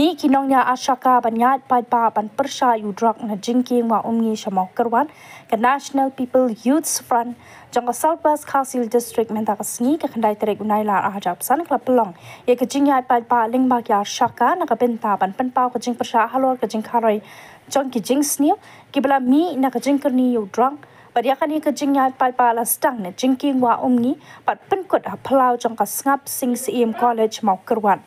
Mi kinongnya asyaka banyat pai ban persya yudrak na jingking wa umngi shamau kerwan ke National People Youth Front jangka Southwest Khasil District menta kasngi ke kendai terik unai la ahajab san klap pelong ye ke jingnya pai ling ba ya asyaka na ke benta ban penpau ke jing persya halor ke jing kharoi jong ki jing sniu ki bela mi na ke jing kerni yudrak Badiakan ia kejingnya pai la stang na jingking wa umngi pat penkut hapelau jangka sngap sing CM College mau kerwan.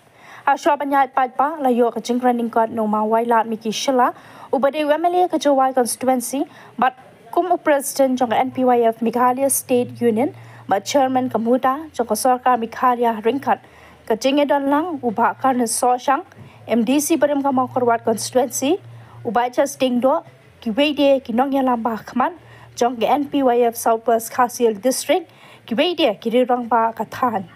Asya banyat pai layo kejing running court no ma waila miki shila ubade wemeli ke Jawai constituency but kum president jangka NPYF Meghalaya State Union but chairman kemuda jangka sarkar Meghalaya ringkat kejing edon lang ubah karna sosyang MDC badam kamau kerwat constituency ubah jas dingdo ki wede ki nongya lambah kman jangka NPYF Southwest Khasil District ki wede ki rirang ba kathan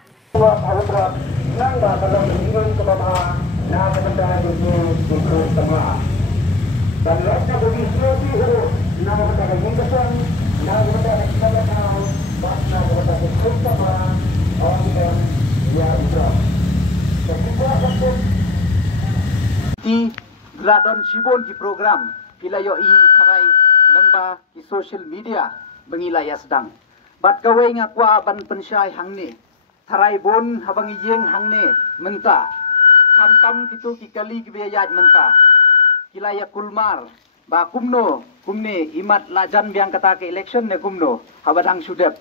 nang ba dalam ingin ke bawah na kepada itu semua dan rasa bagi sesi itu na kepada ingin na kepada kita tahu bahwa kepada itu semua orang yang ya itu di gradon sibon di program pilayo i karai lamba di social media bengilaya sedang bat gawe ngakwa ban pensyai hangni Tharai bon habang iyeng hangne menta khamtam kitu kikali kibiyayat menta kilaya kulmar ba kumne imat lajan biang kata ke election ne kumno habadang sudep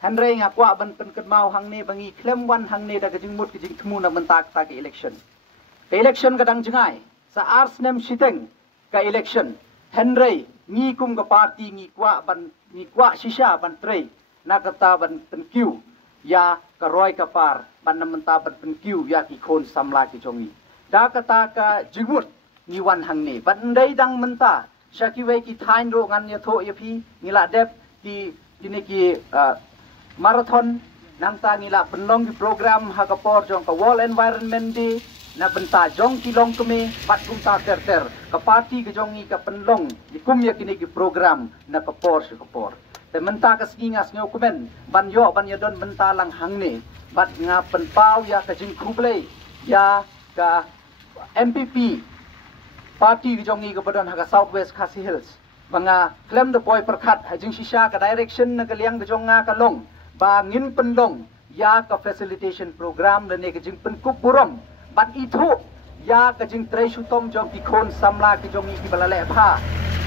hanre ngakwa ban penket mau hangne bangi klem wan hangne da kejingmut kejing temu na menta kata ke election kadang jengai sa ars nem siteng ka election hanre ngi kum ka party ngi kwa shisha ban trei na kata ban penkiu ya karoi kapar ban menta ban penkiu ya ki khon samla ki jongi da kata ka jigmut ni wan hangne ban ndai dang menta shaki we ki thain ro ngan ya tho yapi ngila dep ki kini ki marathon nang ta ngila penlong ki program ha kapor jong ka wall environment di na benta jong ki long keme bat kum ta ter ka party ki jongi ka penlong di kum ya kini ki program na kapor te menta ka singas ngau kumen ban yodon menta lang hangne bat nga penpau ya ka jing kuble ya ka MPP party jongi ka badon ha ka Southwest Khasi Hills banga klem the boy perkhat ha jing shisha ka direction na ka liang ka jonga ka long ba ngin penlong ya ka facilitation program le ne ka jing penkup burom bat itu ya ka jing tre shutom jong ki khon samla ki jongi ki balale pha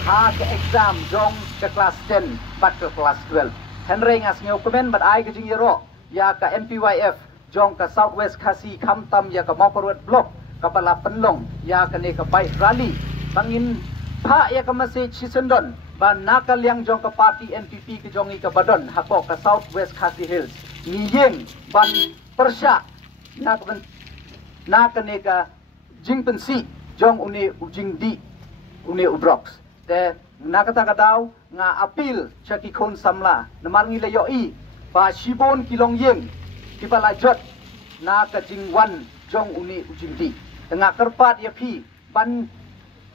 ha ke exam jong ke kelas 10 bat ke kelas 12 henry ngas ngeu komen bat ai ke jing yero ya ka MPYF jong ka Southwest Khasi khamtam ya ka Maporwet block ka bala penlong ya ka ne ka bai rally bangin pha ya ka message sisendon ba nakal yang jong ka party NPP ke jongi ka badon ha ko ka Southwest Khasi Hills niyeng ban persya na ka ne ka jing pensi jong une ujing di une ubrox te nakata kadaw nga apil siya ki khon samla namar ngi layo i ba shibon kilong yeng ki bala jot na ka jingwan jong uni ujindi nga karpat ya phi ban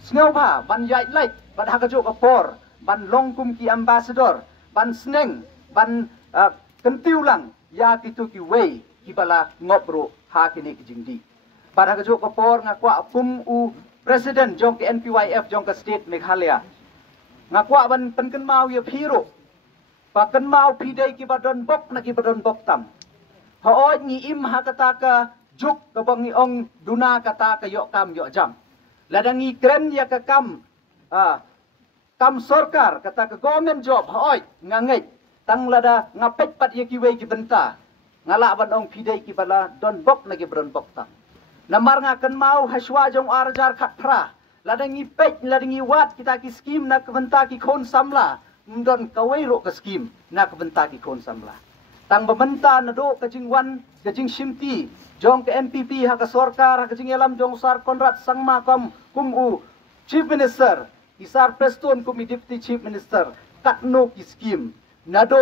sneu ba ban yai light ban hakajo ka por ban longkum ki ambassador ban sneng ban kentiu lang ya kitu ki wei ki bala ngopro ha kini ki jingdi ban hakajo ka por nga kwa pum u President jong ke NPYF jong ke State Meghalaya ngakwa ban penken mau ya phiro pa ken mau pidai ki badon bok na ki badon bok tam ho ngi im ha kata ka juk ka bangi ong duna kata ka yo kam yo jam ladangi kren ya ka kam sarkar kata ka government job ho ngangai tang lada ngapet pat ya ki wei ki benta ngala ban ong pidai ki bala don bok na ki badon bok tam namar nga ken mau haswa jong arjar khat phra ladangi pek ladangi wat kita ki skim na kebenta ki khon samla ndon kawai ro ka skim na kebenta ki khon samla tang bementa na do ka jingwan ka jing simti jong ke MPP ha ka sarkar ha ka jing elam jong sar Konrad Sangma kum u chief minister isar preston kum deputy chief minister katno ki skim na do